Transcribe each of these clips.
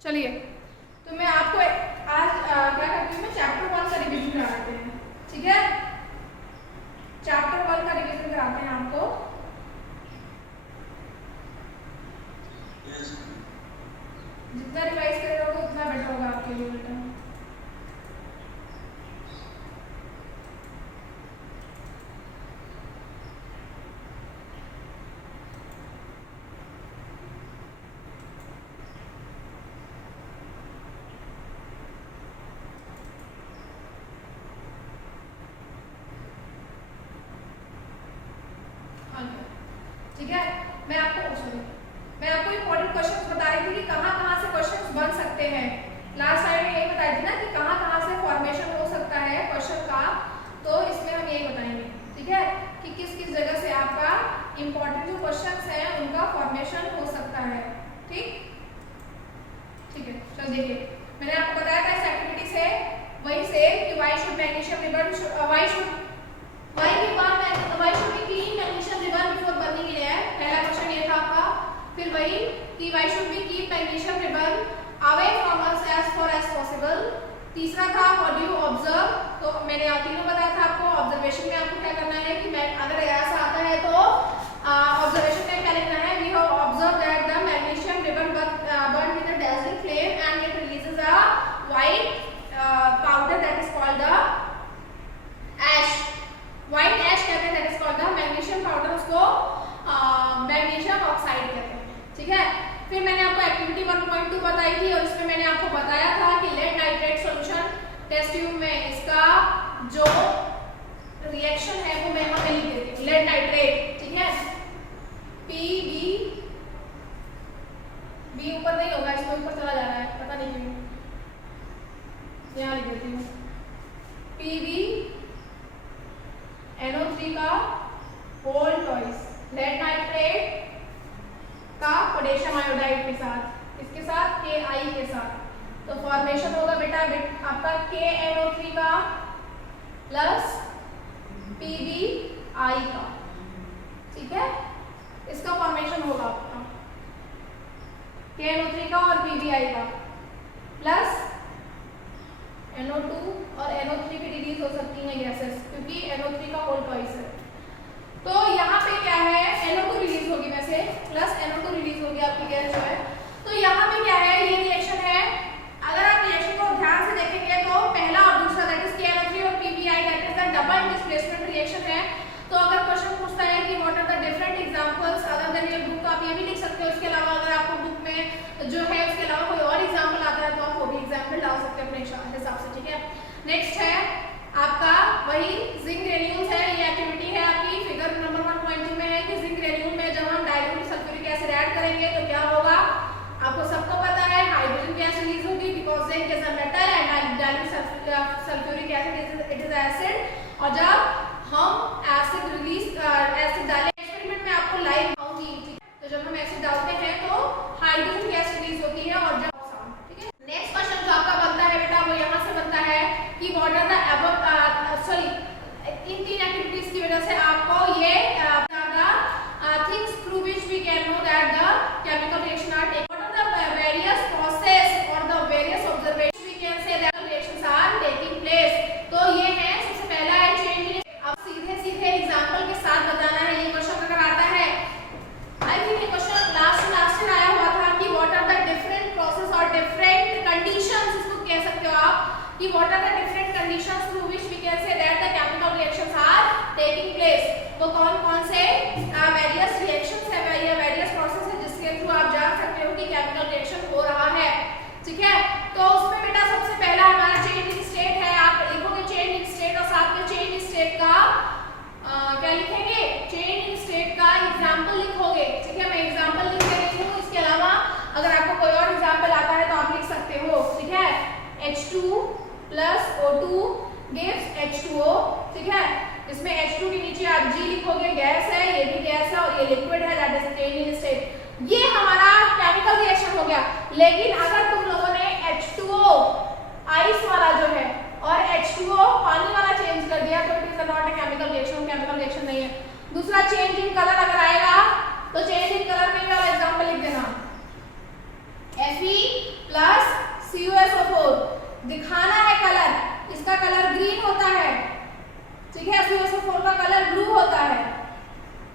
चलिए, तो मैं आपको आज क्या करती हूँ, मैं चैप्टर 1 का रिवीजन कराते हैं। ठीक है, चैप्टर 1 का रिवीजन कराते हैं आपको। जितना रिवाइज करेगा उतना बेटर होगा आपके लिए बेटा। ठीक है, मैं आपको इंपॉर्टेंट क्वेश्चंस बता रही थी कि कहाँ से क्वेश्चंस बन सकते हैं। लास्ट टाइम में यही बताई थी ना कि कहाँ से फॉर्मेशन हो सकता है क्वेश्चन का, तो इसमें हम यही बताएंगे। ठीक है, कि किस जगह से आपका इंपॉर्टेंट जो क्वेश्चंस हैं उनका फॉर्मेशन हो सकता है। ठीक है, चलो देखिए, मैंने आपको बताया था इस एक्टिविटी से वही से कि why should magnesium ribbon why should be clean magnesium ribbon before burning in air. पहला क्वेश्चन ये था आपका। फिर वही कि why should be keep magnesium ribbon away from us as far as possible. तीसरा था व्हाट डू यू ऑब्जर्व, तो मैंने तीनों बताया था आपको। ऑब्जर्वेशन में आपको क्या करना है कि मैं अगर ऐसा आता है तो ऑब्जर्वेशन में क्या लिखना है, we have observe that the magnesium ribbon burn with a dazzling flame and it releases a white powder that is called the ash। White ash कहते हैं, that is called the magnesium powder, उसको magnesium oxide कहते हैं। ठीक है, फिर मैंने आपको एक्टिविटी 1.2 बताई थी और इसमें मैंने आपको बताया था कि lead nitrate solution test tube में इसका जो रिएक्शन है वो मैं यहाँ पे लिख देती हूँ, लेड नाइट्रेट। ठीक है, बी ऊपर नहीं होगा, इसमें ऊपर चला जा रहा है, पता नहीं क्यों, यहाँ लिख देती हूँ PB NO3 का होल ट्वाइस, लेड नाइट्रेट का पोटेशियम आयोडाइड के साथ, इसके साथ KI के साथ, तो फॉर्मेशन होगा बेटा आपका KNO3 का प्लस PBI का। ठीक है, इसका फॉर्मेशन होगा आपका KNO3 का और PBI का प्लस NO2 और NO3 की रिलीज हो सकती हैं गैसेस, क्योंकि NO3 का होल ट्वाइस है। तो यहाँ पे क्या है, NO2 रिलीज होगी वैसे, प्लस NO2 रिलीज होगी आपकी गैस जो है। तो यहाँ पे क्या है, ये रिएक्शन है। अगर आप रिएक्शन को ध्यान से देखेंगे तो पहला और दूसरा दैट इज KNO3 और PBI that is the double displacement reaction है। तो अगर क्वेश्चन पूछता है कि what are the different examples other than your book, आप ये भी लिख सकते हो। इसके अलावा अगर आपको बुक में जो है उसके अलावा कोई और एग्जांपल आता है तो आप वो भी एग्जांपल डाल सकते हैं अपने हिसाब से। ठीक है, नेक्स्ट है आपका वही जिंक ग्रेन्यूल्स है। ये एक्टिविटी है आपकी, फिगर नंबर 1.2 में है कि जिंक ग्रेन्यूल में जब हम डाइल्यूट सल्फ्यूरिक एसिड ऐड करेंगे तो क्या होगा, आपको सबको पता है हाइड्रोजन गैस रिलीज होगी because zinc is a metal and dilute sulphuric acid it is acid. और जब हम एसिड डालें, एक्सपेरिमेंट में आपको लाइव दिखाऊंगी। ठीक है, तो जब हम एसिड डालते हैं तो हाइड्रोजन गैस रिलीज होती है और जब नेक्स्ट क्वेश्चन जो आपका बनता है बेटा वो यहाँ से बनता है कि व्हाट आर द इन तीन एक्टिविटीज की वजह से आपको ये things through which we can know that the chemical reaction are taking, what are the various process और the various observations we can say that reactions are taking place. तो ये है सबसे पहला है चेंज। अब सीधे एग्जांपल के साथ बताना है। ये क्वेश्चन अगर आता है, आई थिंक ये क्वेश्चन लास्ट में आया हुआ था कि what are the different process और डिफरेंट कंडीशंस, इसको कह सकते हो आप कि what are the different conditions through which we can say that the chemical reactions are taking place. वो कौन से वेरियस रिएक्शंस है या वेरियस प्रोसेस है जिसके थ्रू आप जान सकते हो कि केमिकल रिएक्शन हो रहा है। ठीक है, तो उसमें बेटा सबसे पहला हमारा चेंज इन स्टेट है। आप लिखोगे चेंज इन स्टेट और साथ में चेंज इन स्टेट का क्या लिखेंगे, चेंज इन स्टेट का एग्जांपल लिखोगे। ठीक है, मैं एग्जांपल लिख रही हूँ, इसके अलावा अगर आपको कोई और एग्जांपल आता है तो आप लिख सकते हो। ठीक है, H2 plus O2 gives H2O। ठीक है, इसमें H2 के नीचे आप G लिखोगे, गैस है, ये भी गैस है और ये लिक्विड है, that is change in state. ये हमारा केमिकल रिएक्शन हो गया। लेकिन अगर तुम लोगों ने H2O आइस वाला जो है और H2O पानी वाला चेंज कर दिया तो it is not a chemical reaction, chemical reaction नहीं है। दूसरा चेंज इन कलर अगर आएगा तो चेंज इन कलर में वाला एग्जांपल लिख देना, Fe plus दिखाना है कलर, इसका कलर ग्रीन होता है, ठीक है, CuSO4 का कलर ब्लू होता है,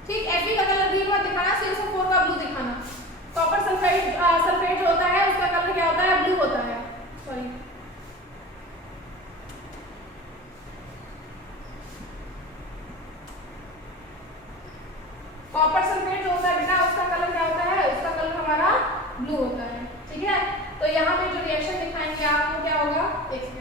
ठीक, Fe का कलर ग्रीन मत दिखाना, CuSO4 का ब्लू दिखाना। कॉपर सल्फेट जो होता है उसका कलर क्या होता है, ब्लू होता है, सॉरी। कॉपर सल्फेट जो होता है बेटा उसका कलर क्या होता है, उसका कलर हमारा ब्लू होता है, ठीक है। तो यहाँ पे जो रिएक्शन दिखाएंगे आपको क्या होगा, एक सेकेंड,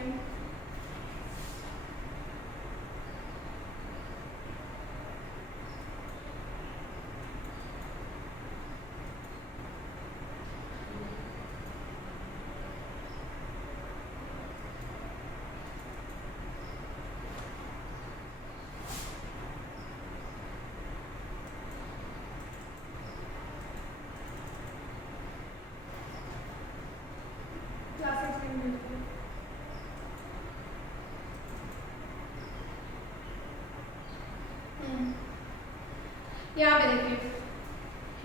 यहाँ पे देखिए,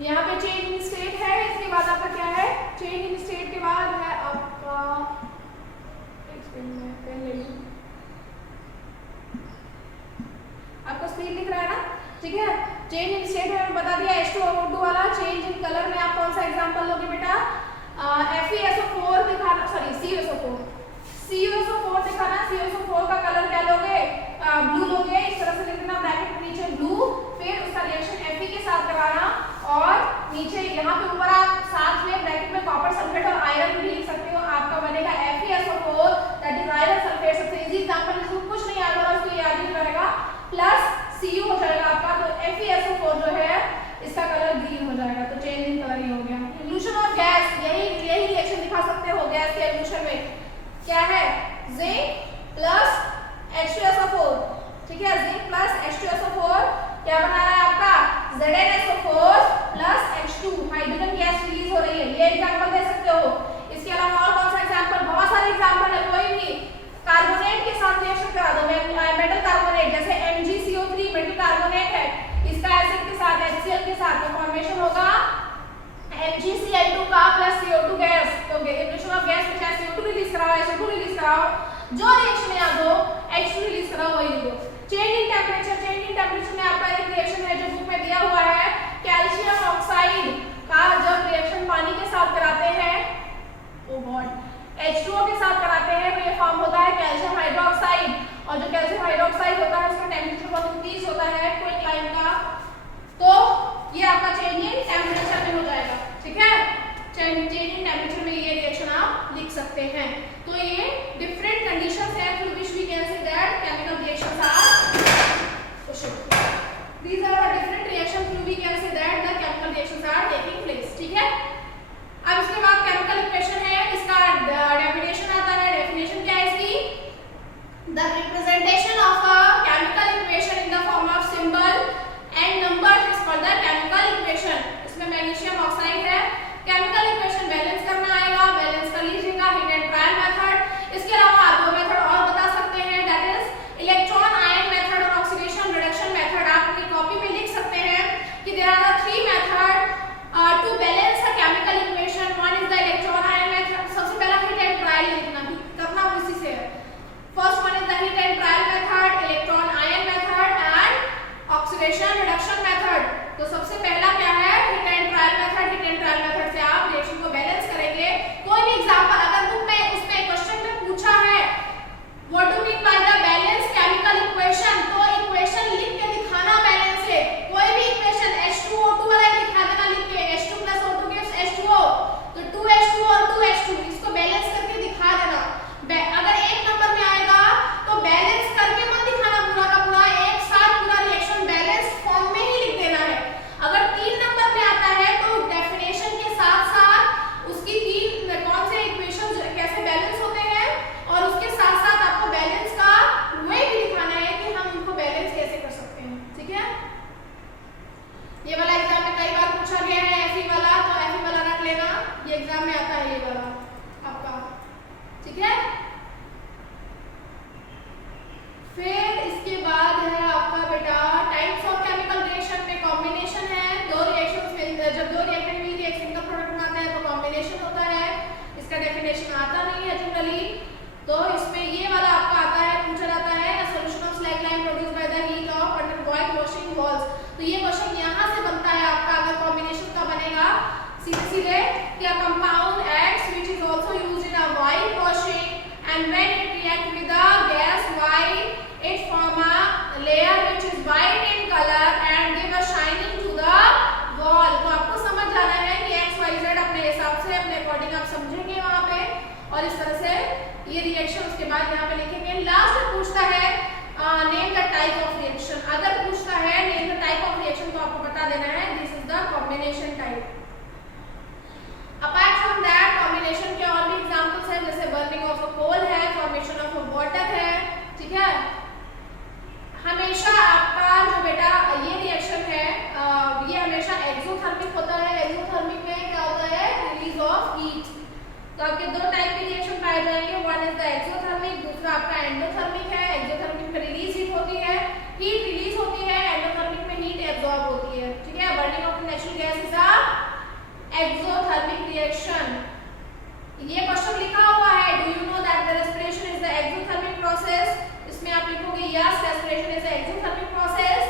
यहाँ पे चेंज इन स्टेट है, इसके बाद आपका क्या है, चेंज इन स्टेट के बाद है आपका, आपको स्पीड लिख रहा है ना, ठीक है। चेंज इन स्टेट में बता दिया H2O2 वाला। चेंज इन कलर में आप कौन सा एग्जांपल लोगे बेटा, FeSO4 दिखाना, सॉरी CuSO4 दिखाना, CuSO4 का कलर क्या लोगे, ब्लू लोगे, इस तरह से लिखना, ब्रैकेट के नीचे ब्लू, फिर उसका रिएक्शन Fe के साथ कराना, और नीचे यहाँ पे ऊपर आप साथ में ब्रैकेट में कॉपर सल्फेट और आयरन भी लिख सकते हो, आपका बनेगा FeSO4 that is iron sulphate. सबसे इजी एग्जांपल, इसमें कुछ नहीं याद होगा, उसको याद ही रहेगा, प्लस Cu हो जाएगा आपका, तो FeSO4 जो है इसका कलर ग्रीन हो जाएगा, तो चेंज इन कलर ही हो गया। इवोल्यूशन ऑफ गैस, यही रिएक्शन दिखा सकते हो गैस के इवोल्यूशन में, क्या है, जिंक प्लस H2SO4, ठीक है, जिंक प्लस H2SO4 क्या बना रहा है आपका, ZnSO4 plus H2, hydrogen gas release हो रही है, ये एग्जांपल दे सकते हो। इसके अलावा और कौन सा एग्जांपल, बहुत सारे एग्जांपल है, कोई भी कार्बोनेट के साथ रिएक्शन करा दो, मेटल कार्बोनेट, जैसे MgCO3 मेटल कार्बोनेट है, इसका एसिड के साथ HCl के साथ तो फॉर्मेशन होगा MgCl2 का प्लस CO2 गैस, तो इवोल्यूशन ऑफ गैस में चाहे CO2 रिलीज कराओ, SO2 रिलीज कराओ, जो रिएक्शन याद हो H2 रिलीज कराओ, वही लिखो। चेंज इन टेम्परेचर में आपका एक रिएक्शन है जो बुक में दिया हुआ है, कैल्शियम ऑक्साइड का जब रिएक्शन पानी के साथ कराते हैं, ओ गॉड, H2O के साथ कराते हैं तो ये फॉर्म होता है कैल्शियम हाइड्रोक्साइड, और जो कैल्शियम हाइड्रोक्साइड होता है उसका टेम्परेचर बहुत इंक्रीज होता है क्विकलाइन का, तो ये आपका चेंज इन टेम्परेचर में हो जाएगा, ठीक है। चेंज इन टेम्परेचर में ये रिएक्शन आप लिख सकते हैं। तो ये डिफरेंट कंडीशंस है through which we can say that chemical reactions are, these are the different reactions through we can say that the chemical reactions are taking place, ठीक है। अब इसके बाद केमिकल इक्वेशन है, इसका डेफिनेशन आता है। डेफिनेशन क्या है इसकी, the representation of a chemical equation in the form of symbol and numbers is called the chemical equation। इसमें मैग्नीशियम ऑक्साइड है, केमिकल इक्वेशन बैलेंस करना आएगा, बैलेंस कर लीजिएगा, हिट एंड ट्रायल मेथड। इसके अलावा आप दो मेथड और बता सकते हैं, that is electron ion method और ऑक्सीडेशन रिडक्शन मेथड। आप अपनी कॉपी में लिख सकते हैं कि there are 3 method to balance a chemical equation. One is the electron ion method, सबसे पहला हिट एंड ट्रायल लिखना, करना उसी से है। First one is the hit and trial method, electron ion method and oxidation reduction method. तो सबसे पहला क्या है, hit and trial method. Hit and trial method से आप रिएक्शन को बैलेंस करेंगे। कोई भी एग्जांपल अगर बुक में उसमें क्वेश्चन में पूछा है what do mean by the balance chemical equation, तो इक्वेशन लिख के दिखाना बैलेंस है। कोई भी इक्वेशन H2O2 वाला दिखा देना लिख के, H2 + O2 gives H2O, तो 2H2 और 2H2 इसको बैलेंस करके दिखा देना। अगर एक नंबर में आएगा तो बैलेंस करके मत दिखाना पूरा का पूरा, एक साथ पूरा रिएक्शन बैलेंस फॉर्म में ही लिख देना है। अगर 3 नंबर में आता है तो डेफिनेशन के साथ साथ उसकी 3 कौन से इक्वेशन कैसे बैलेंस होते हैं और उसके साथ साथ आपको बैलेंस का वे भी दिखाना है कि हम इनको बैलेंस कैसे कर सकते हैं, ठीक है। ये वाला एग्जाम में कई बार पूछा गया है Fe वाला, तो Fe वाला रख लेना, ये एग्जाम में आता है ये वाला आपका, ठीक है। फिर इसके बाद है आपका बेटा टाइप्स ऑफ केमिकल रिएक्शन में कॉम्बिनेशन है। दो रिएक्शंस में जब दो रिएक्टेंट मिलकर एक सिंगल प्रोडक्ट बनाते हैं तो कॉम्बिनेशन होता है। इसका डेफिनेशन आता नहीं है जनरली। तो इसमें ये वाला आपका आता है, पूछा जाता है solution of slaked lime produce by the heat of under white washing walls. तो ये क्वेश्चन यहाँ से बनता है आपका, अगर कॉम्बिनेशन का बनेगा सीधे सीधे क्या compound X which is also used in a white washing and when it react with the gas white it form a layer which is white in colour and give a shining to the wall. तो आपको समझ जाना है कि x Y Z अपने हिसाब से अपने अकॉर्डिंग आप समझेंगे वहां पे, और इस तरह से ये रिएक्शन उसके बाद यहाँ पे लिखेंगे। लास्ट में पूछता है name the type of reaction. अगर पूछता है name the type of reaction तो आपको बता देना है this is the combination type. Apart from that combination के और भी एग्जांपल्स हैं, जैसे बर्निंग ऑफ अ कोल है, फॉर्मेशन ऑफ अ वाटर है, ठीक है। हमेशा आपका जो बेटा ये रिएक्शन है ये हमेशा एक्सोथर्मिक होता है। एक्सोथर्मिक में क्या होता है, रिलीज ऑफ हीट। तो आपके दो टाइप के रिएक्शन पाए जाएंगे, वन इज द एक्सोथर्मिक, दूसरा आपका एंडोथर्मिक है। एक्सोथर्मिक में रिलीज हीट होती है, हीट रिलीज होती है, एंडोथर्मिक में हीट एब्जॉर्ब होती है, ठीक है। Burning of natural gas is a exothermic reaction. ये क्वेश्चन लिखा हुआ है, do you know that the respiration is the exothermic process. इसमें आप लिखोगे yes respiration is a exothermic process.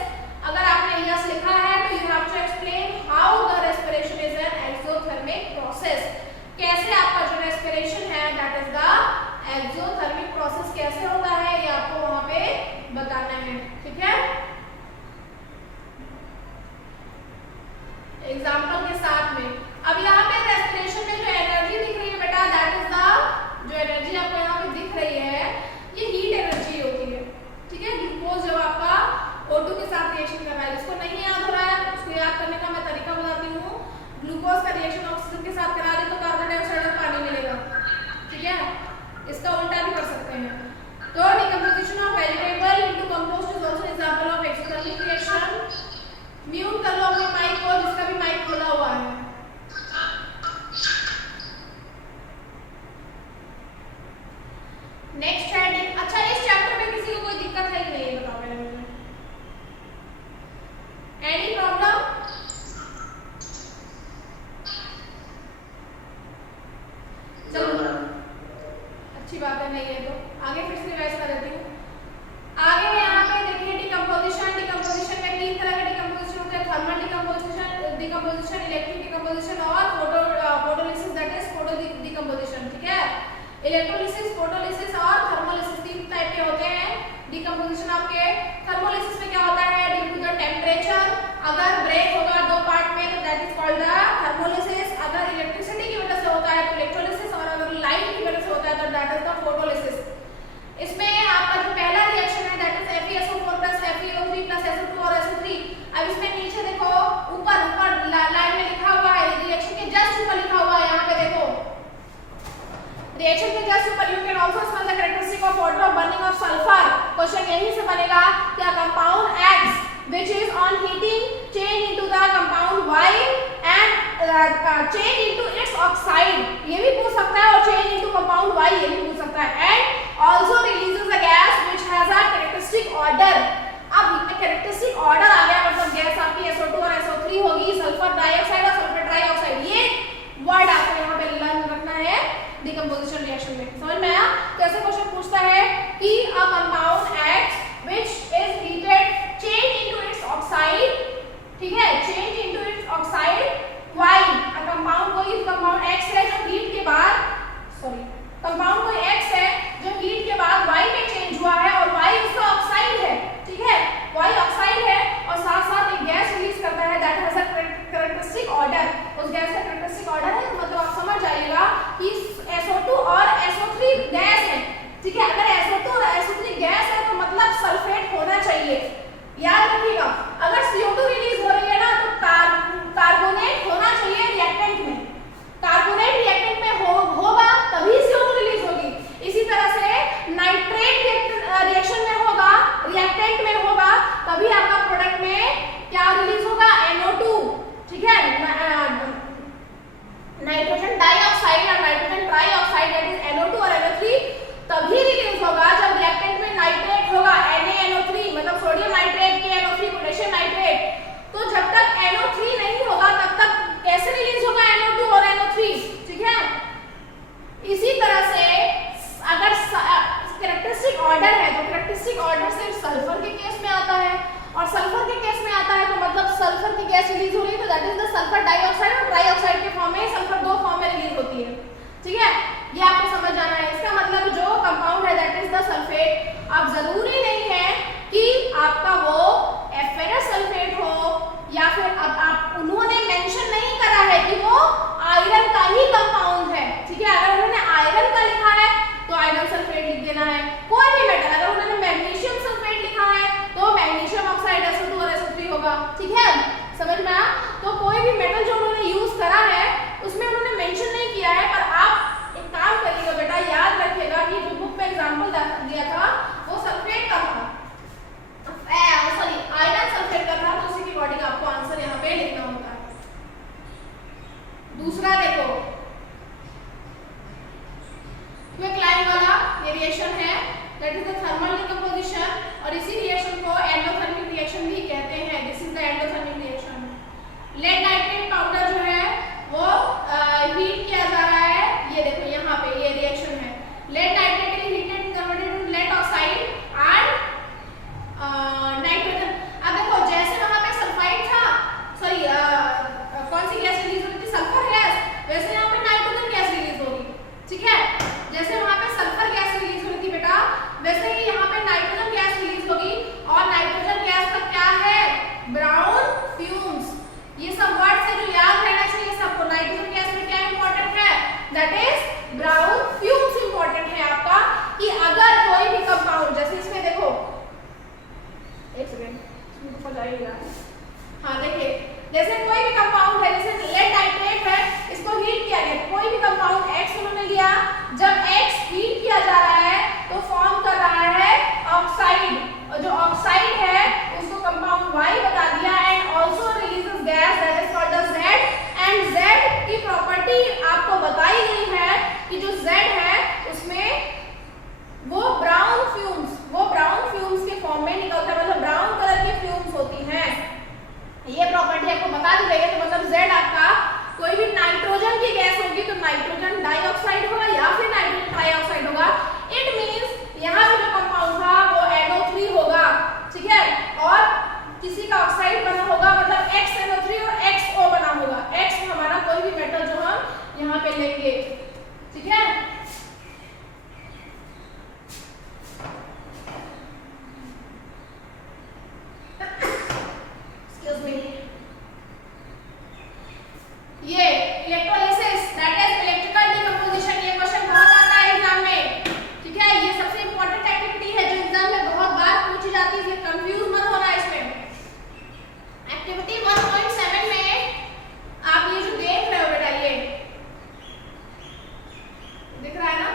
अगर आपने यस लिखा है तो you have to explain how the respiration is an exothermic process. कैसे आपका जो रेस्पिरेशन है that is the exothermic process कैसे होता है ये आपको वहां पे बताना है, ठीक है। एग्जांपल के साथ में अब यहाँ पे रेस्पिरेशन में जो एनर्जी दिख रही है बेटा दैट इज द, जो एनर्जी आपको यहाँ पे दिख रही है ये हीट एनर्जी होती है, ठीक है। ग्लूकोज जब आपका O2 के साथ रिएक्शन कर रहा है, जिसको नहीं याद हो रहा है उसको याद करने का मैं तरीका बताती हूँ। ग्लूकोज का रिएक्शन ऑक्सीजन के साथ करा दे तो कार्बन डाइऑक्साइड और पानी मिलेगा, ठीक है। इसका उल्टा भी कर सकते हैं। तो decomposition of vegetable into compost is also example of exothermic reaction. Mute कर लो अपने माइक को, जिसका भी माइक खुला हुआ है। नेक्स्ट हेडिंग, अच्छा इस चैप्टर में किसी को कोई दिक्कत है कि नहीं, बताओ पहले मुझे। Any problem? चलो अच्छी बात है, नहीं है तो आगे फिर से रिवाइज कर देती हूँ। आगे यहाँ पे देखिए डिकम्पोजिशन। डिकम्पोजिशन में तीन तरह के डिकम्पोजिशन होते हैं, थर्मल डिकम्पोजिशन, इलेक्ट्रिक डिकम्पोजिशन और photolysis that is photo decomposition, ठीक है। इलेक्ट्रोलिसिस, फोटोलिसिस और थर्मोलिसिस तीन टाइप के होते हैं डिकम्पोजिशन आपके। थर्मोलिसिस में क्या होता है, ड्यू टू द टेम्परेचर अगर ब्रेक होगा दो पार्ट में तो that is called the thermolysis. अगर इलेक्ट्रिसिटी की वजह से होता है तो इलेक्ट्रोलिसिस, और अगर लाइट की वजह से होता है तो दैट इज द फोटोलिसिस। इसमें आपका जो पहला रिएक्शन है that is FeSO4 + FeO3 + SO2 और SO3। अब इसमें नीचे देखो ऊपर लाइन में लिखा हुआ है, रिएक्शन के जस्ट ऊपर लिखा हुआ है, यहाँ पे देखो रिएक्शन के जस्ट ऊपर you can also smell the characteristic of order of burning of sulphur. Question यहीं से बनेगा, क्या compound X which is on heating change into the compound Y and change into its oxide, ये भी पूछ सकता है, और change into compound Y ये भी पूछ सकता है, and also releases a gas which has a characteristic order। अब कैरेक्टरिस्टिक ऑर्डर आ गया, मतलब गैस आपकी SO2 और SO3 होगी, सल्फर डाइऑक्साइड और सल्फर ट्राइऑक्साइड। ये वर्ड आपको यहाँ पे लर्न रखना है डिकम्पोजिशन रिएक्शन में, समझ में आया। कैसे क्वेश्चन पूछता है कि a compound X which is heated change into its oxide, ठीक है, change into its oxide Y। Compound कोई कंपाउंड X है जो हीट के बाद, सॉरी कंपाउंड कोई X है जो हीट के बाद Y में चेंज हुआ है और Y उसका ऑक्साइड है, ठीक है, Y ऑक्साइड है और साथ साथ एक गैस रिलीज करता है that has a characteristic order. उस गैस का कैरेक्टरिस्टिक ऑर्डर है, तो मतलब आप समझ जाइएगा कि SO2 और SO3 गैस है, ठीक है। अगर SO2 और SO3 गैस है तो मतलब सल्फेट होना चाहिए, याद रखिएगा। अगर CO2 रिलीज हो रही है ना तो कार्बोनेट होना चाहिए रिएक्टेंट में, कार्बोनेट रिएक्टेंट में होगा तभी CO2 रिलीज होगी। इसी तरह से नाइट्रेट रिएक्शन में होगा, रिएक्टेंट में होगा, तभी आपका प्रोडक्ट में क्या रिलीज होगा, NO2, ठीक है, नाइट्रोजन डाइऑक्साइड और nitrogen trioxide that is NO2 और NO3 तभी रिलीज होगा जब रिएक्टेंट में नाइट्रेट होगा, NaNO3 मतलब sodium nitrate, KNO3 potassium nitrate. तो जब तक NO3 नहीं होगा तब तक कैसे रिलीज होगा NO2 और NO3, ठीक है। इसी तरह से अगर रिएक्शन है, that is the thermal decomposition, और इसी रिएक्शन को एंडोथर्मिक रिएक्शन भी कहते हैं। This is the endothermic reaction. Lead nitrate powder जो है वो हीट किया जा रहा है, ये देखो यहाँ पे ये रिएक्शन है। Lead nitrate is heated converted to lead oxide and nitrogen. अब देखो जैसे वहां पे सल्फाइड था, सॉरी कौन सी गैस रिलीज होती थी, सल्फर गैस, वैसे यहाँ पे नाइट्रोजन गैस रिलीज होगी, ठीक है। जैसे वहां पे सल्फर गैस रिलीज हो रही थी बेटा, वैसे ही यहाँ पे नाइट्रोजन गैस रिलीज होगी, और नाइट्रोजन गैस का क्या है, ब्राउन फ्यूम्स। ये सब वर्ड से जो याद रहना चाहिए सबको, नाइट्रोजन गैस में क्या इंपॉर्टेंट है, that is brown fumes important है आपका। कि अगर कोई भी कंपाउंड, जैसे इसमें देखो, एक सेकंड इसको फैलाइएगा, हाँ देखिए, जैसे कोई भी कंपाउंड है, जैसे लेड नाइट्रेट है, इसको हीट किया गया, कोई भी कंपाउंड X उन्होंने लिया, जब X हीट किया जा रहा है तो फॉर्म कर रहा है ऑक्साइड, और जो ऑक्साइड है उसको कंपाउंड Y बता दिया, and also releases gas that is called the Z, and Z की प्रॉपर्टी आपको बताई गई है कि जो Z है उसमें वो ब्राउन फ्यूम्स के फॉर्म में निकलता है, मतलब ब्राउन कलर की फ्यूम्स होती हैं। ये प्रॉपर्टी आपको बता दी गई है, तो मतलब Z आपका कोई भी नाइट्रोजन की गैस होगी तो नाइट्रोजन डाइऑक्साइड होगा या फिर नाइट्रोजन ट्राइऑक्साइड होगा। इट मींस यहाँ पे जो कंपाउंड था वो NO3 होगा, ठीक है, और किसी का ऑक्साइड बना होगा, मतलब XNO3 और XO बना होगा। X हमारा कोई भी मेटल जो हम यहाँ पे लेंगे, ठीक है। ये electrolysis that is electrical decomposition, ये क्वेश्चन बहुत आता है एग्जाम में, ठीक है। ये सबसे इंपॉर्टेंट एक्टिविटी है जो एग्जाम में बहुत बार पूछी जाती है, कंफ्यूज मत होना इसमें। एक्टिविटी 1.7 में आप ये जो देख रहे हो बेटा, ये दिख रहा है ना,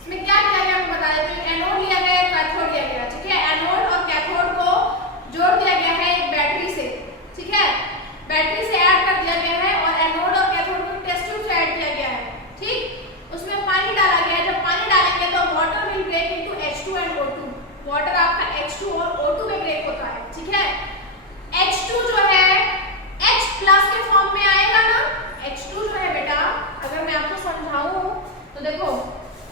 इसमें क्या किया गया आपको बता देती हूँ। एनोड लिया गया, कैथोड लिया गया, ठीक है। एनोड और कैथोड को जोड़ दिया गया है एक बैटरी से, ठीक है, बैटरी से ऐड कर दिया गया है, और एनोड और कैथोड को टेस्ट ट्यूब से ऐड किया गया है, ठीक। उसमें पानी डाला गया है, जब पानी डालेंगे तो water will break into H2 and O2। Water आपका H2 और O2 में ब्रेक होता है, ठीक है। H2 जो है H+ के फॉर्म में आएगा ना, H2 जो है बेटा, अगर मैं आपको समझाऊं तो देखो,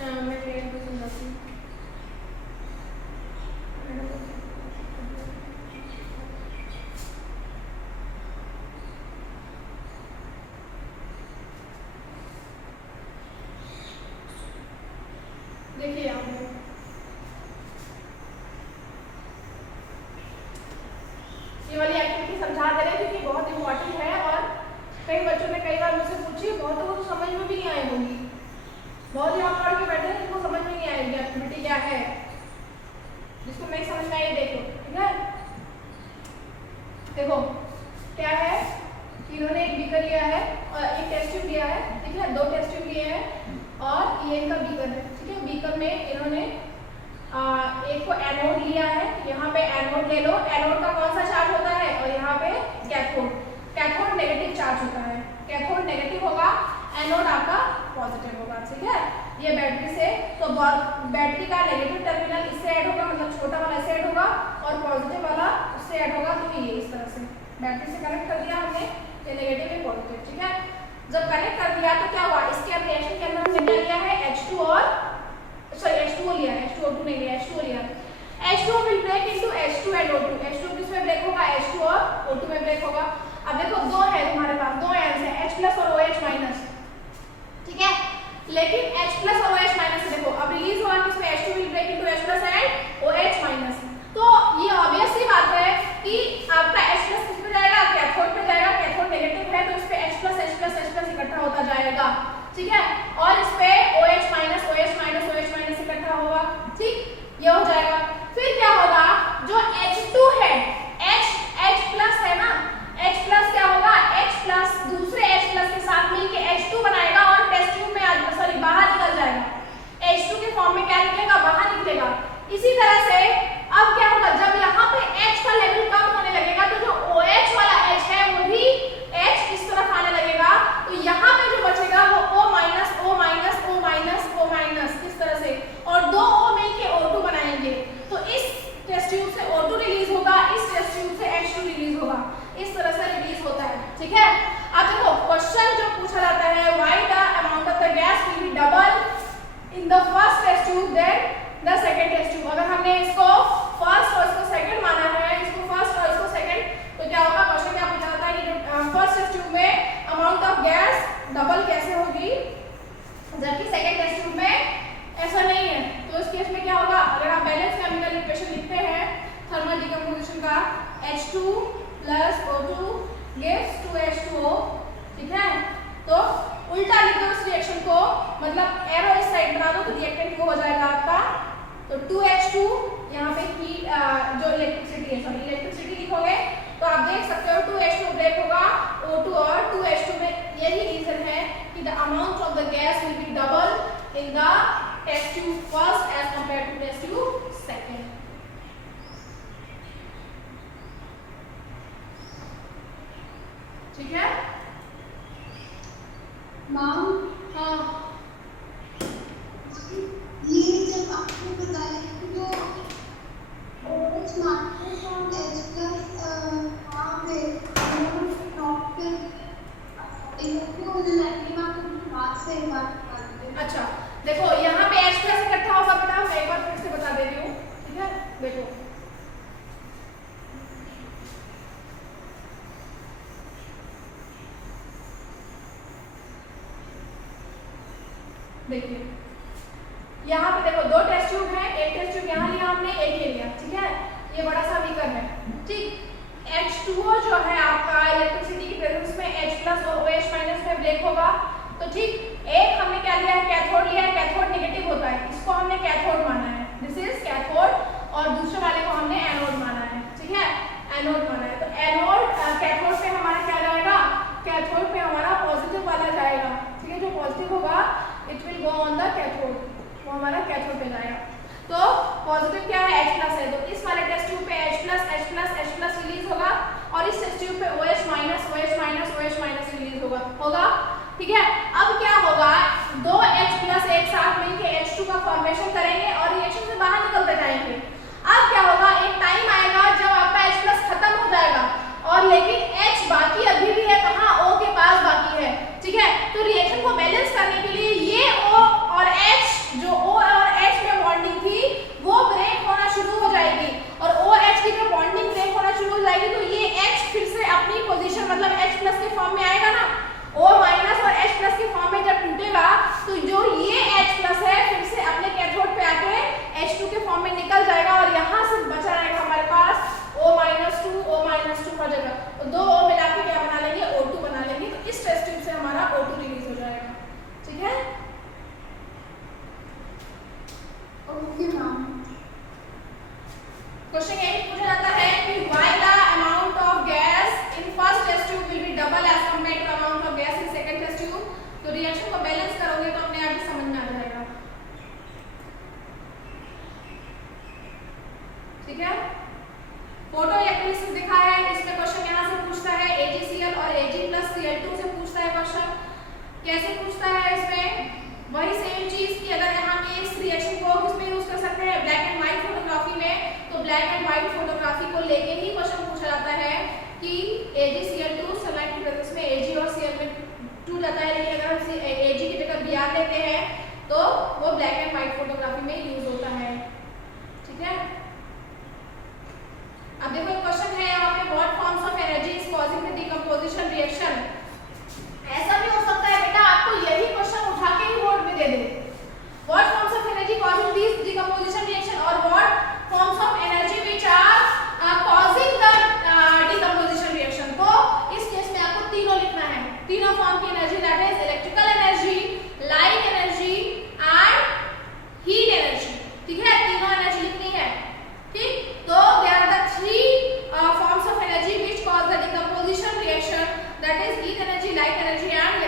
मैं ट्रेन को समझाती हूँ। देखिए यहाँ पे ये वाली एक्टिविटी समझा दे रहे हैं क्योंकि बहुत इंपॉर्टेंट है, और कई बच्चों ने कई बार मुझसे पूछी, बहुत को तो समझ में भी नहीं आई होगी, बहुत यहाँ पढ़ के बैठे हैं जिनको समझ में नहीं आएगी एक्टिविटी क्या है। जिसको नहीं समझ में आई देखो, ठीक है। देखो क्या है, इन्होंने एक बीकर लिया है और एक टेस्ट ट्यूब लिया है, ठीक है, 2 टेस्ट ट्यूब लिए हैं, और ये इनका बीकर है, ठीक है। बीकर में इन्होंने एक को एनोड लिया है, यहाँ पे एनोड ले लो, एनोड का कौन सा चार्ज होता है, और यहाँ पे कैथोड, कैथोड नेगेटिव चार्ज होता है, कैथोड नेगेटिव होगा, एनोड आपका पॉजिटिव होगा, ठीक है। ये बैटरी से, तो बैटरी का नेगेटिव टर्मिनल इससे ऐड होगा, मतलब छोटा वाला इससे ऐड होगा, और पॉजिटिव वाला उससे ऐड होगा, तो ये इस तरह से बैटरी से कनेक्ट कर दिया हमने, ये नेगेटिव है पॉजिटिव, ठीक है। जब कनेक्ट कर दिया तो क्या हुआ, इसके रिएक्शन के अंदर हमने क्या लिया है, H2 और सॉरी H2O लिया है, H2O2 नहीं लिया, H2O लिया। H2O will break into H2 and O2, H2 किसमें ब्रेक होगा, H2 और O2 में ब्रेक होगा। अब देखो दो है तुम्हारे पास, दो आयंस है, H+ और OH-, ठीक है। लेकिन H+ और OH- से देखो अब रिलीज हुआ किसमें, H2 will break into H+ and OH-, तो ये ऑब्वियस सी बात है कि आपका H+ किस पे जाएगा, कैथोड पे जाएगा, कैथोड नेगेटिव है तो इस पे H+ इकट्ठा होता जाएगा, ठीक है, और इस पे OH- इकट्ठा होगा, ठीक, ये हो जाएगा। फिर क्या होगा, जो H2 है, H+ है ना, H+ क्या होगा, H+ दूसरे H+ के साथ मिलके H2 बनाएगा और टेस्ट ट्यूब में बाहर निकल जाएगा, H2 के फॉर्म में क्या निकलेगा, बाहर निकलेगा। इसी तरह से अब क्या होगा, जब यहाँ पे H का लेवल कम होने लगेगा तो जो OH वाला H है वो भी H इस तरफ आने लगेगा, तो यहाँ पे जो बचेगा वो O- in the first test tube then the second test tube. अगर हमने इसको फर्स्ट और इसको सेकंड माना है, इसको फर्स्ट और इसको सेकंड, तो क्या होगा, क्वेश्चन क्या पूछा जाता है कि जो फर्स्ट टेस्ट ट्यूब में अमाउंट ऑफ गैस डबल कैसे होगी, जबकि सेकंड टेस्ट ट्यूब में ऐसा नहीं है। तो इस केस में क्या होगा, अगर आप बैलेंस केमिकल इक्वेशन लिखते हैं थर्मल डिकम्पोजिशन का, H2 plus O2 gives 2H2O, ठीक है। तो उल्टा लिख दो इस रिएक्शन को, मतलब एरो इस साइड बना दो तो रिएक्टेंट वो हो जाएगा आपका, तो 2H2 यहाँ पे हीट जो इलेक्ट्रिसिटी है, सॉरी इलेक्ट्रिसिटी लिखोगे तो आप देख सकते हो 2H2 ब्रेक होगा O2 और 2H2 में। यही रीजन है कि the amount of the gas will be double in the test tube first as compare to test tube second. ठीक है मैम। हाँ, ये जब आपने बताया कि जो OH माइनस और H प्लस वहाँ पे नॉट इलेक्ट्रोनेगेटिव आपको बात से एक बात बताते हैं। अच्छा देखो यहाँ पे H प्लस इकट्ठा होगा बेटा, मैं एक बार फिर से बता दे रही हूँ, ठीक है। देखो देखिए यहाँ पे देखो दो टेस्ट ट्यूब है, एक टेस्ट ट्यूब यहाँ लिया हमने, एक ये लिया, ठीक है। ये बड़ा सा बीकर है, ठीक। H2O जो है आपका इलेक्ट्रिसिटी की प्रेजेंस में H प्लस और OH माइनस में ब्रेक होगा, तो ठीक। एक हमने क्या लिया है, कैथोड लिया है, कैथोड नेगेटिव होता है, इसको हमने कैथोड माना है, दिस इज कैथोड, और दूसरे वाले को हमने एनोड माना है, ठीक है, एनोड माना है। तो एनोड कैथोड पे हमारा क्या जाएगा, कैथोड पे हमारा पॉजिटिव वाला जाएगा, ठीक है। जो पॉजिटिव होगा it will go on the cathode, वो हमारा कैथोड पे जाएगा। तो पॉजिटिव क्या है, H प्लस है, तो इस वाले टेस्ट ट्यूब पे H प्लस रिलीज होगा, और इस टेस्ट ट्यूब पे OH माइनस रिलीज होगा, ठीक है। अब क्या होगा, दो H प्लस एक साथ मिलके H2 का फॉर्मेशन करेंगे और रिएक्शन से बाहर निकलते जाएंगे। अब क्या होगा, एक टाइम आएगा जब आपका H प्लस खत्म हो जाएगा, और लेकिन H बाकी अभी भी है, कहाँ, O के पास बाकी है, ठीक है। तो रिएक्शन को बैलेंस करने के लिए ये O और H, जो O और H में बॉन्डिंग थी वो ब्रेक होना शुरू हो जाएगी, और OH की जो बॉन्डिंग ब्रेक होना शुरू हो जाएगी, तो ये H फिर से अपनी पोजीशन मतलब H प्लस के फॉर्म में आएगा ना, O माइनस और H प्लस के फॉर्म में जब टूटेगा तो जो ये H प्लस है फिर से अपने कैथोड पे आके H2 के फॉर्म में निकल जाएगा, और यहाँ से बचा रहेगा हमारे पास O माइनस टू का जगह, तो दो O मिला के क्या बना लेंगे, O2 बना लेंगे। तो इस टेस्ट ट्यूब से हमारा O2 रिलीज हो जाएगा, ठीक है। Okay ma'am. क्वेश्चन यही पूछा जाता है कि why the amount of gas in first test tube will be double as compared to amount of gas in second test tube। तो रिएक्शन को बैलेंस करोगे तो अपने आप ही समझ में आ जाएगा, ठीक है। फोटो इलेक्ट्रोलिसिस दिखा है, इसमें क्वेश्चन यहाँ से पूछता है AgCl और Ag plus Cl2 से पूछता है क्वेश्चन। कैसे पूछता है, इसमें वही सेम चीज कि अगर यहाँ पे इस रिएक्शन को किसमें यूज कर सकते हैं, ब्लैक एंड व्हाइट फोटोग्राफी में, तो ब्लैक एंड व्हाइट फोटोग्राफी को लेके ही क्वेश्चन पूछा जाता है कि AgCl2 सलाइड की प्रेजेंस में Ag और Cl में टूट जाता है, लेकिन अगर हम Ag की जगह Br लेते हैं तो वो ब्लैक एंड व्हाइट फोटोग्राफी में यूज होता है, ठीक है। अब देखो क्वेश्चन है यहाँ पे, what forms of energy is causing the decomposition reaction. ऐसा भी हो सकता है बेटा आपको यही क्वेश्चन उठा के ही बोर्ड में दे दे, what forms of energy causing this decomposition reaction, और what forms of energy which are causing the decomposition reaction. तो इस केस में आपको तीनों लिखना है, तीनों फॉर्म की energy, that is electrical energy, light energy and heat energy, ठीक है। तीनों एनर्जी लिखनी है, ठीक। तो there are the three forms of energy which cause the decomposition reaction, that is heat energy, light energy and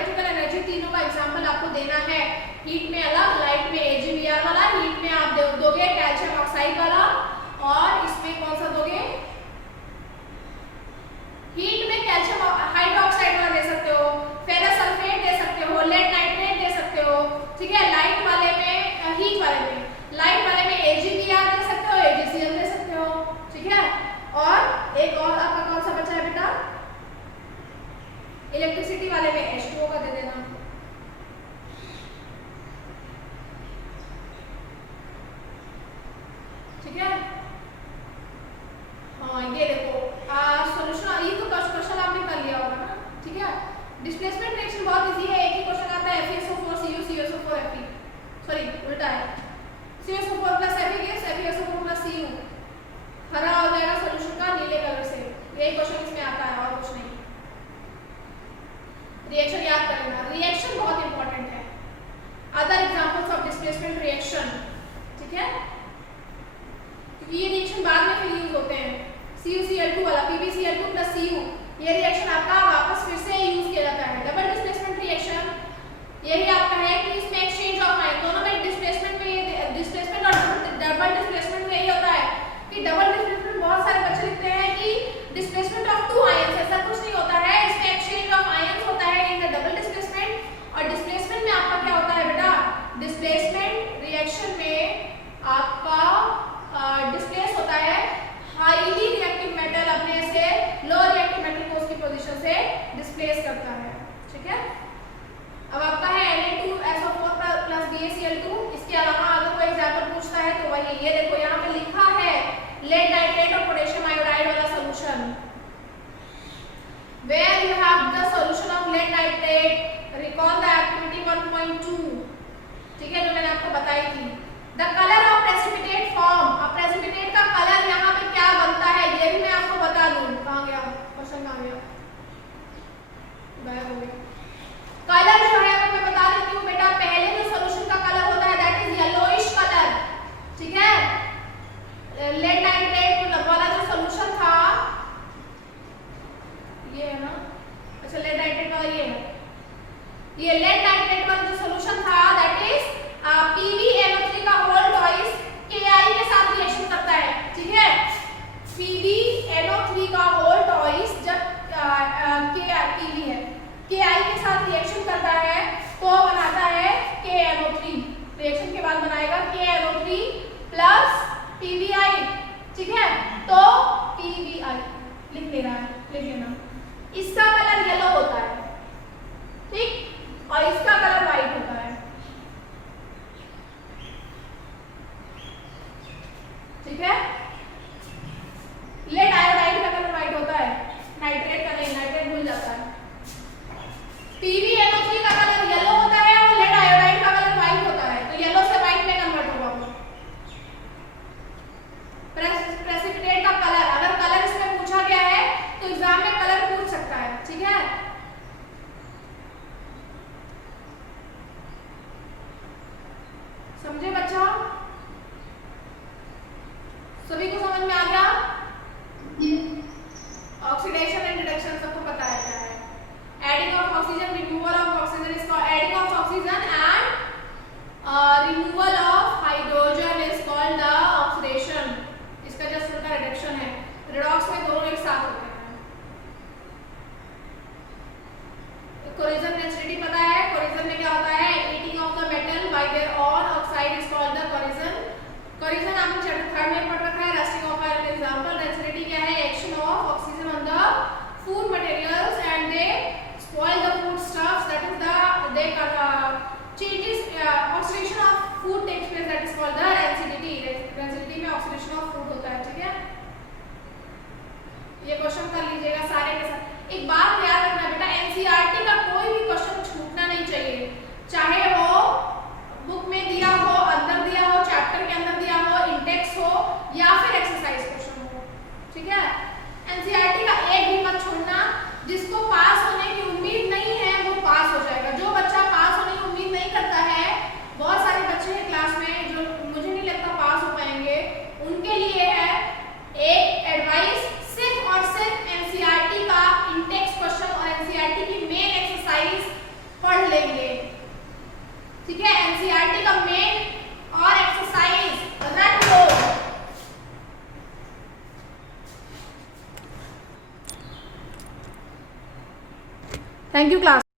यही आपका है कि इसमें एक्सचेंज ऑफ आयन, दोनों में डिस्प्लेसमेंट में ये डिस्प्लेसमेंट और डबल डिस्प्लेसमेंट में यही होता है कि डबल डिस्प्लेसमेंट में बहुत सारे बच्चे लिखते हैं कि डिस्प्लेसमेंट ऑफ टू आयंस, ऐसा कुछ नहीं होता है, इसमें एक्सचेंज ऑफ आयंस होता है इन द डबल डिस्प्लेसमेंट। और डिस्प्लेसमेंट में आपका क्या होता है बेटा, डिस्प्लेसमेंट रिएक्शन में आपका डिस्प्लेस होता है हाईली रिएक्टिव मेटल अपने से लो रिएक्टिव मेटल को उसकी पोजीशन से डिस्प्लेस करता है, ठीक है। अब आपका है Na2SO4 प्लस BaCl2। इसके अलावा अगर कोई एग्जांपल पूछता है तो वही ये देखो यहाँ पे लिखा है लेड नाइट्रेट और पोटेशियम आयोडाइड वाला solution, where you have the solution of lead nitrate, recall the activity 1.2, ठीक है, जो मैंने आपको बताई थी। The colour of precipitate form, अब प्रेसिपिटेट का कलर यहाँ पे क्या बनता है ये भी मैं आपको बता दूं। कहाँ गया क्वेश्चन, कहाँ गया, गायब हो गया। कलर जो है मैं बता देती हूँ बेटा, पहले जो सॉल्यूशन का कलर होता है दैट इज येलोइश कलर, ठीक है। लेड नाइट्रेट वाला जो सॉल्यूशन था ये है ना, अच्छा लेड नाइट्रेट वाला ये है, ये लेड नाइट्रेट वाला जो सॉल्यूशन था दैट इज PbNO3 का होल ट्वाइस Ki के साथ रिएक्शन करता है, ठीक है। PbNO3 का होल ट्वाइस जब Pb है Ki के साथ रिएक्शन करता है तो बनाता है KNO3, रिएक्शन के बाद बनाएगा KNO3 प्लस PbI, ठीक है। तो PbI लिख लेना है, लिख लेना। इसका कलर येलो होता है, ठीक, और इसका कलर व्हाइट होता है, ठीक है। लेड आयोडाइड का कलर व्हाइट होता है, नाइट्रेट का नहीं, नाइट्रेट भूल जाता है। PbNO3 का कलर येलो होता है और लेड आयोडाइड का कलर व्हाइट होता है, तो येलो से व्हाइट में कन्वर्ट होगा वो। प्रेसिपिटेट का कलर, अगर कलर इसमें पूछा गया है तो एग्जाम में कलर पूछ सकता है, ठीक है। समझे बच्चा, सभी को समझ में आ गया? ऑक्सीडेशन एंड रिडक्शन सबको पता है क्या है। Adding of oxygen, removal of oxygen is called adding of oxygen and removal of hydrogen is called the oxidation. इसका जस्ट उल्टा रिडक्शन है, रिडॉक्स में दोनों एक साथ होते हैं। कोरिजन डेंसिटी पता है, कोरिजन में क्या होता है, eating of the metal by their own oxide is called the corrosion. Corrosion आपने चैप्टर 3 में पढ़ रखा है, rusting of iron example. Density क्या है, action of oxygen on the food materials and they spoil the food stuffs, that is the changes oxidation of food takes place, that is called the rancidity। rancidity में oxidation of food होता है, ठीक है। ये question कर लीजिएगा सारे के साथ। एक बात याद रखना बेटा, एनसीईआरटी का कोई भी क्वेश्चन छूटना नहीं चाहिए, चाहे वो बुक में दिया हो, अंदर दिया हो, चैप्टर के अंदर दिया हो, इंडेक्स हो या फिर एक्सरसाइज क्वेश्चन हो, ठीक है। एनसीईआरटी का एक भी मत छोड़ना। जिसको पास होने की उम्मीद नहीं है वो पास हो जाएगा, जो बच्चा पास होने की उम्मीद नहीं करता है, बहुत सारे बच्चे हैं क्लास में जो मुझे नहीं लगता पास हो पाएंगे, उनके लिए है एक एडवाइस, सिर्फ और सिर्फ एनसीईआरटी का इंडेक्स क्वेश्चन और एनसीईआरटी की मेन एक्सरसाइज पढ़ लेंगे, ठीक है। एनसीईआरटी का मेन और एक्सरसाइज रट लो। Thank you class.